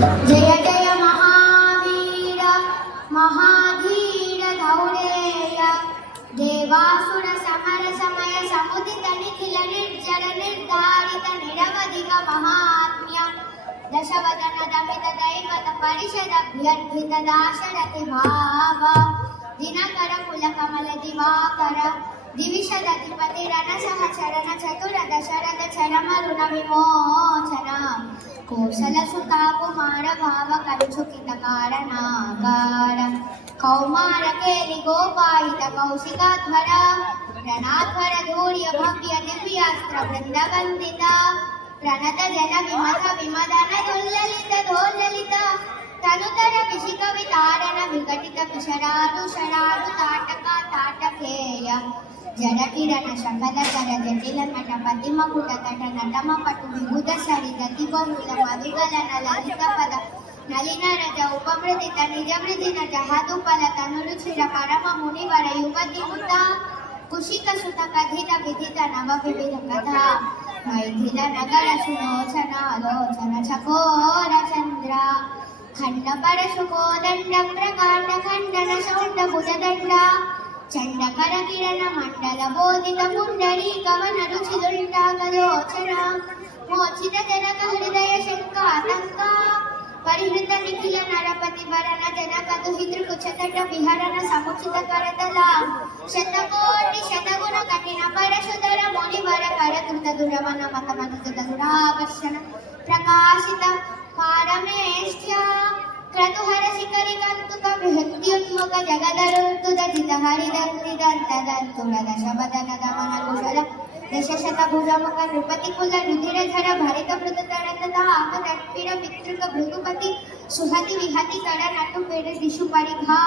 जय जय महावीर महाधीर धौरेय देवासुर समर समय समुदित निखिल निर्जर निर्धारित निरवधिक महात्म्य दशवदन दमित दैवत परिषद अभ्यर्थित दाशरथि भाव दिनकर कुल कमल दिवाकर दिविषदधिपति रणसह चरण चतुर दशरथ चरमरुण विमोचन कौशल सुता कुमार भाव कंचुकित कारणागार कौमार केलि गोपायित कौशिकाध्वर रणाध्वर धूर्य भव्य दिव्यास्त्र वृंदवंदित प्रणत जन विमथ विमदन धोल्ललित धोल्ललित तनुतर विशिक वितारण विघटित पिशरारु शरारु ताटका ताटकेय जड़ किरण शकल कर जटिल नटपति मकुट तट नटम पटु विबुध सरित बहुल मधुगल ललित पद नलिन रज उपमृदित निज मृदिन जहादु पल तनुरुचिर परम मुनिवर युवति मुत कुशिक सुत कथित विधित नव विविध कथा मैथिल नगर सुलोचन लोचन चकोर चंद्र खंड परशुको दंड प्रकांड खंडन शौंड भुजदंड चंडकर किरण मंडल बोधित पुंडरी कवन रुचि दुंडागलोचन मोचित जनक हृदय शंकातंका परिहृत निखिल नरपति वरण जनक दुहितृ कुचतट विहरण समुचित करतला शतकोटि शतगुण कठिन परशुधर मुनिवर करकृत दुरवन मत मधुत दुराकर्षण प्रकाशित पारमेष्ठ्य क्रतुहर शिखरि कौतुक बृहद्युन्मुख जगदरुद्धुत जित हरिदन्ति दन्तदन्तुर दशवदन दमन कुशल दशशतभुजमुख नृपति कुल रुधिरधर भरित मृदु तरत धाम तत्पिर पितृक भृगुपति सुहति विहति कर नटु पेड़ दिशु परिघा।